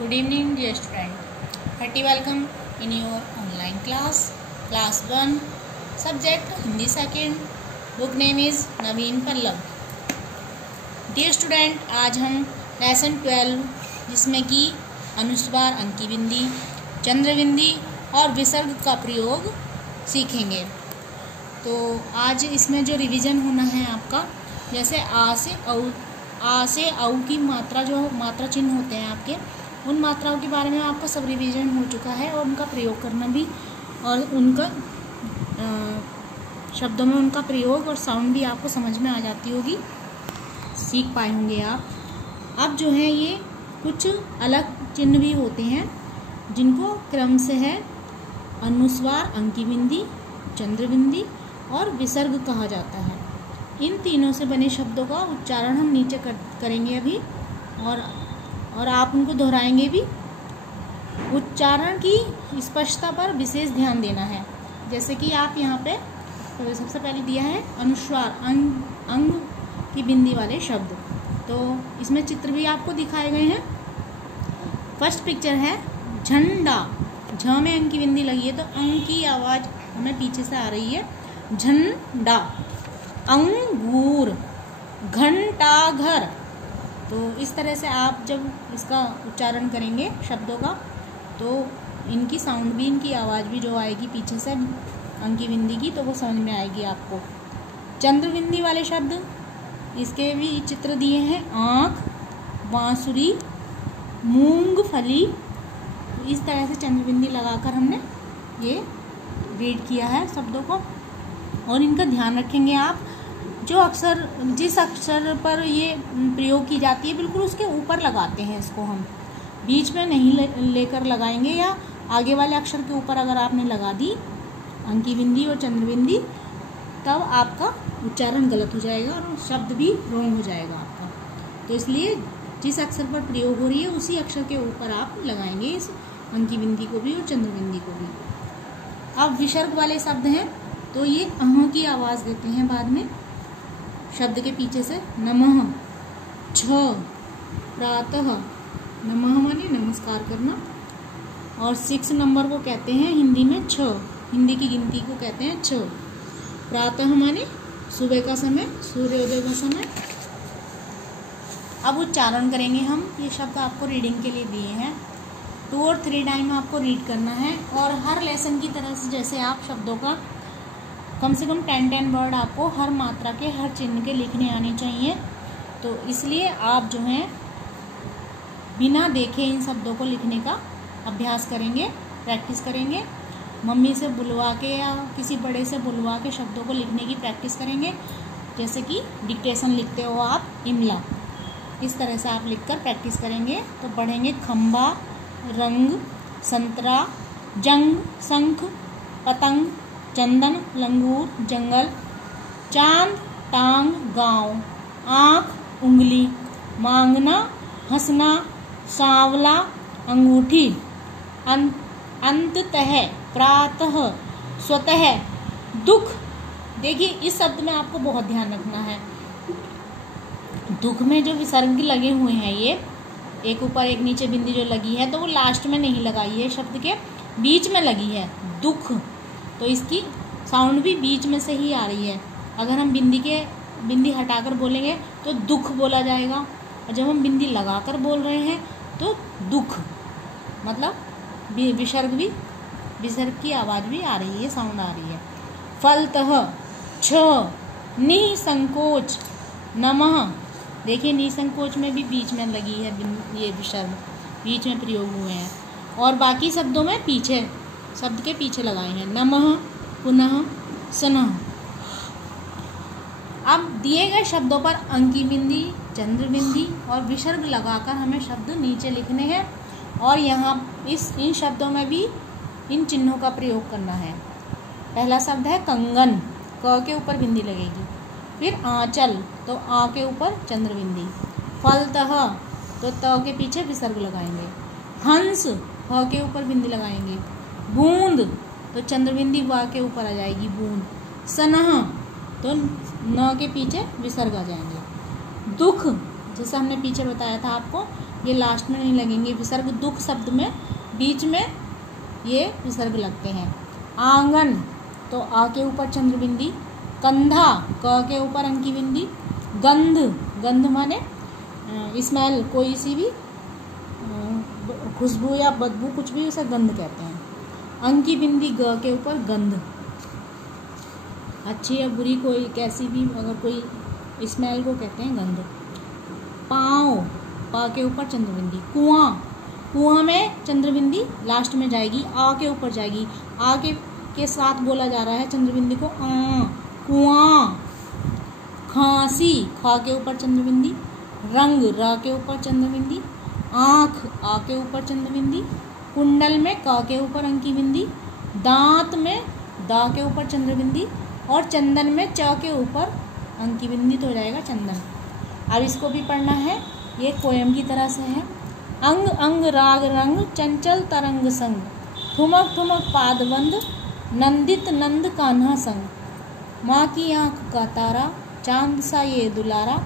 Good evening, dear student. Hearty welcome in your online class 1, subject Hindi 2nd. Book name is Naveen Pallav. Dear student, आज हम lesson 12 जिसमें कि अनुस्वार, अंकी बिंदी, चंद्र बिंदी और विसर्ग का प्रयोग सीखेंगे। तो आज इसमें जो रिवीजन होना है आपका, जैसे आ से औ की मात्रा, जो मात्रा चिन्ह होते हैं आपके, उन मात्राओं के बारे में आपका सब रिवीजन हो चुका है और उनका प्रयोग करना भी, और उनका शब्दों में उनका प्रयोग और साउंड भी आपको समझ में आ जाती होगी, सीख पाए होंगे आप। अब जो है ये कुछ अलग चिन्ह भी होते हैं जिनको क्रम से है अनुस्वार, अंकी बिंदी, चंद्र बिंदी और विसर्ग कहा जाता है। इन तीनों से बने शब्दों का उच्चारण हम नीचे करेंगे अभी, और आप उनको दोहराएंगे भी। उच्चारण की स्पष्टता पर विशेष ध्यान देना है। जैसे कि आप यहाँ पे तो सबसे पहले दिया है अनुस्वार, अंग की बिंदी वाले शब्द, तो इसमें चित्र भी आपको दिखाए गए हैं। फर्स्ट पिक्चर है झंडा, झ में अंग की बिंदी लगी है तो अंग की आवाज़ हमें पीछे से आ रही है। झंडा। अंगूर, घंटाघर। तो इस तरह से आप जब इसका उच्चारण करेंगे शब्दों का, तो इनकी साउंड भी, इनकी आवाज़ भी जो आएगी पीछे से अंकी बिंदी की, तो वो समझ में आएगी आपको। चंद्र बिंदी वाले शब्द, इसके भी चित्र दिए हैं। आँख, बांसुरी, मूंगफली। इस तरह से चंद्र बिंदी लगाकर हमने ये रीड किया है शब्दों को, और इनका ध्यान रखेंगे आप। जो अक्षर, जिस अक्षर पर ये प्रयोग की जाती है, बिल्कुल उसके ऊपर लगाते हैं इसको हम, बीच में नहीं लेकर लगाएंगे, या आगे वाले अक्षर के ऊपर अगर आपने लगा दी अंकी बिंदी और चंद्र बिंदी, तब आपका उच्चारण गलत हो जाएगा और शब्द भी रॉन्ग हो जाएगा आपका। तो इसलिए जिस अक्षर पर प्रयोग हो रही है उसी अक्षर के ऊपर आप लगाएंगे इस अंकी बिंदी को भी और चंद्र बिंदी को भी। अब विसर्ग वाले शब्द हैं, तो ये अह की आवाज़ देते हैं बाद में शब्द के पीछे से। नमः, छ, प्रातः। नमः माने नमस्कार करना, और 6 नंबर को कहते हैं हिंदी में छ, हिंदी की गिनती को कहते हैं छ। प्रातः माने सुबह का समय, सूर्योदय का समय। अब उच्चारण करेंगे हम। ये शब्द आपको रीडिंग के लिए दिए हैं, 2 और 3 टाइम आपको रीड करना है, और हर लेसन की तरह से जैसे आप शब्दों का कम से कम 10 वर्ड आपको हर मात्रा के, हर चिन्ह के लिखने आने चाहिए। तो इसलिए आप जो हैं बिना देखे इन शब्दों को लिखने का अभ्यास करेंगे, प्रैक्टिस करेंगे। मम्मी से बुलवा के या किसी बड़े से बुलवा के शब्दों को लिखने की प्रैक्टिस करेंगे। जैसे कि डिक्टेशन लिखते हो आप, इमला, इस तरह से आप लिखकर प्रैक्टिस करेंगे तो पढ़ेंगे। खंबा, रंग, संतरा, जंग, शंख, पतंग, चंदन, लंगूर, जंगल, चांद, टांग, गांव, आँख, उंगली, मांगना, हंसना, सांवला, अंगूठी, अंततः, प्रातः, स्वतः, दुख। देखिए इस शब्द में आपको बहुत ध्यान रखना है। दुख में जो विसर्ग लगे हुए हैं, ये एक ऊपर एक नीचे बिंदी जो लगी है, तो वो लास्ट में नहीं लगाई है, शब्द के बीच में लगी है। दुख, तो इसकी साउंड भी बीच में से ही आ रही है। अगर हम बिंदी हटाकर बोलेंगे तो दुख बोला जाएगा, और जब हम बिंदी लगाकर बोल रहे हैं तो दुख, मतलब विसर्ग की आवाज़ भी आ रही है, साउंड आ रही है। फलतः, छ, निसंकोच, नमः। देखिए निसंकोच में भी बीच में लगी है ये विसर्ग, बीच में प्रयोग हुए हैं, और बाकी शब्दों में पीछे, शब्द के पीछे लगाए हैं। नमः, पुनः, सनः। अब दिए गए शब्दों पर अंकी बिंदी, चंद्र बिंदी और विसर्ग लगाकर हमें शब्द नीचे लिखने हैं, और यहाँ इन शब्दों में भी इन चिन्हों का प्रयोग करना है। पहला शब्द है कंगन, क के ऊपर बिंदी लगेगी। फिर आंचल, तो आ के ऊपर चंद्र बिंदी। फलतः, तो त के पीछे विसर्ग लगाएंगे। हंस, ह के ऊपर बिंदी लगाएंगे। बूंद, तो चंद्र बिंदी वा के ऊपर आ जाएगी, बूंद। सनह, तो न के पीछे विसर्ग आ जाएंगे। दुख, जैसा हमने पीछे बताया था आपको, ये लास्ट में नहीं लगेंगे विसर्ग। दुख शब्द में बीच में ये विसर्ग लगते हैं। आंगन तो आ के ऊपर चंद्र बिंदी। कंधा क के ऊपर अंकी बिंदी। गंध, गंध माने स्मेल, कोई सी भी खुशबू या बदबू, कुछ भी उसे गंध कहते हैं। अंकी बिंदी ग के ऊपर गंध। अच्छी या बुरी कोई कैसी भी अगर कोई स्मेल को कहते हैं गंध। पाँव पा के ऊपर चंद्रबिंदी। कुआं, कुआं में चंद्रबिंदी लास्ट में जाएगी, आ के ऊपर जाएगी। आ के साथ बोला जा रहा है चंद्रबिंदी को, आ कुआं। खांसी खा के ऊपर चंद्रबिंदी। रंग रा के ऊपर चंद्रबिंदी। आँख आ के ऊपर चंद्रबिंदी। कुंडल में का के ऊपर अंकी बिंदी। दांत में दा के ऊपर चंद्रबिंदी। और चंदन में च के ऊपर अंकी बिंदी तो हो जाएगा चंदन। अब इसको भी पढ़ना है, ये पोयम की तरह से है। अंग अंग राग रंग चंचल तरंग संग, ठुमक ठुमक पादबंद नंदित नंद कान्हा संग। माँ की आँख का तारा चांद सा ये दुलारा,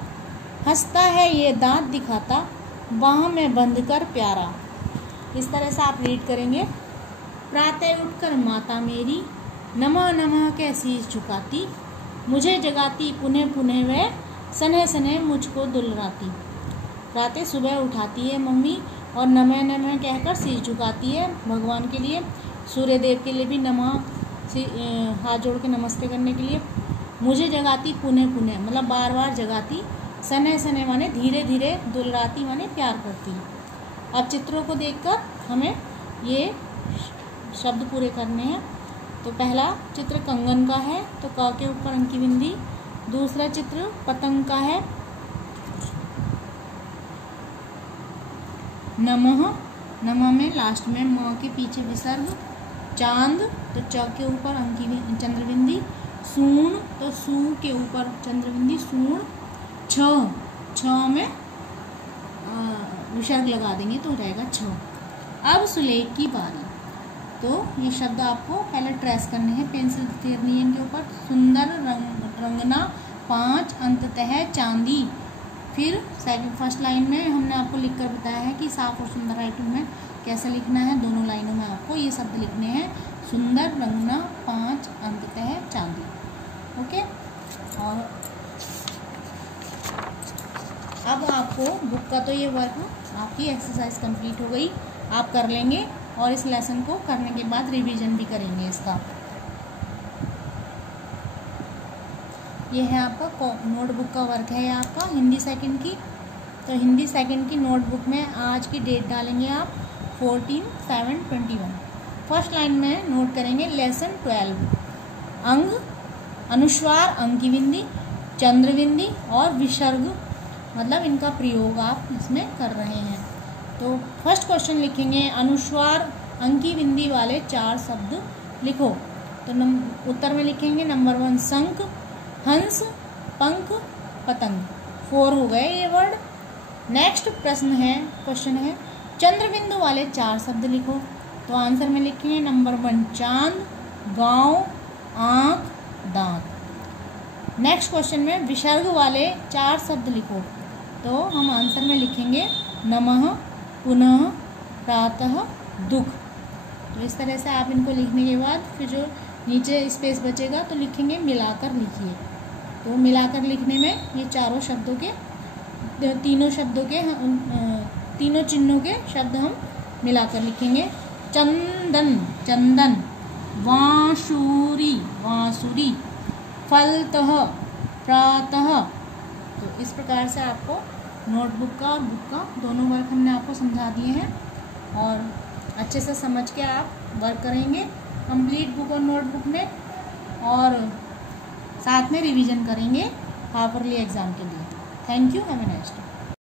हंसता है ये दांत दिखाता बाह में बंद कर प्यारा। इस तरह से आप रीड करेंगे। प्रातः उठकर माता मेरी नमः नमः के शीश झुकाती, मुझे जगाती पुनः पुनः वह सने सने मुझको दुलराती। प्रातः सुबह उठाती है मम्मी और नमः नमः कहकर शीश झुकाती है भगवान के लिए, सूर्य देव के लिए भी नमः हाथ जोड़ के नमस्ते करने के लिए। मुझे जगाती पुनः पुनः मतलब बार बार जगाती। सने सने माने धीरे धीरे, दुलराती माने प्यार करती। अब चित्रों को देखकर हमें ये शब्द पूरे करने हैं। तो पहला चित्र कंगन का है तो क के ऊपर अंकी बिंदी। दूसरा चित्र पतंग का है, नमः, नमः में लास्ट में म के पीछे विसर्ग। चांद तो च के ऊपर अंकी चंद्रबिंदी। सूण तो सू के ऊपर चंद्रबिंदी सूण। छ में विसर्ग लगा देंगे तो हो जाएगा छ। अब सुलेख की बारी। तो ये शब्द आपको पहले ट्रेस करने हैं पेंसिल नियम के ऊपर। सुंदर रंगना 5 अंततः चांदी। फिर फर्स्ट लाइन में हमने आपको लिखकर बताया है कि साफ और सुंदर राइटिंग में कैसे लिखना है। दोनों लाइनों में आपको ये शब्द लिखने हैं, सुंदर रंगना 5 अंततः चांदी। ओके, और अब आपको बुक का तो ये वर्क आपकी एक्सरसाइज कंप्लीट हो गई, आप कर लेंगे और इस लेसन को करने के बाद रिवीजन भी करेंगे इसका। ये है आपका नोटबुक का वर्क है, ये आपका हिंदी सेकंड की। तो हिंदी सेकंड की नोटबुक में आज की डेट डालेंगे आप 14/7/21। फर्स्ट लाइन में नोट करेंगे लेसन 12। अंग, अनुस्वार अंकी बिंदी, चंद्रबिंदी और विसर्ग मतलब इनका प्रयोग आप इसमें कर रहे हैं। तो फर्स्ट क्वेश्चन लिखेंगे अनुस्वार अंकी बिंदी वाले 4 शब्द लिखो। तो उत्तर में लिखेंगे नंबर 1 शंख, हंस, पंख, पतंग। 4 हो गए ये वर्ड। नेक्स्ट क्वेश्चन है चंद्रबिंदु वाले 4 शब्द लिखो। तो आंसर में लिखेंगे नंबर 1 चांद, गांव, आँख, दांत। नेक्स्ट क्वेश्चन में विसर्ग वाले 4 शब्द लिखो। तो हम आंसर में लिखेंगे नमः, पुनः, प्रातः, दुख। तो इस तरह से आप इनको लिखने के बाद फिर जो नीचे स्पेस बचेगा तो लिखेंगे मिलाकर लिखिए। तो मिलाकर लिखने में ये चारों शब्दों के तीनों चिन्हों के शब्द हम मिलाकर लिखेंगे। चंदन, चंदन, वांसुरी, वांसुरी, फलतः, प्रातः। तो इस प्रकार से आपको नोटबुक का और बुक का दोनों वर्क हमने आपको समझा दिए हैं और अच्छे से समझ के आप वर्क करेंगे कंप्लीट बुक और नोटबुक में, और साथ में रिवीजन करेंगे हाफ ईयरली एग्ज़ाम के लिए। Thank you, have a nice day.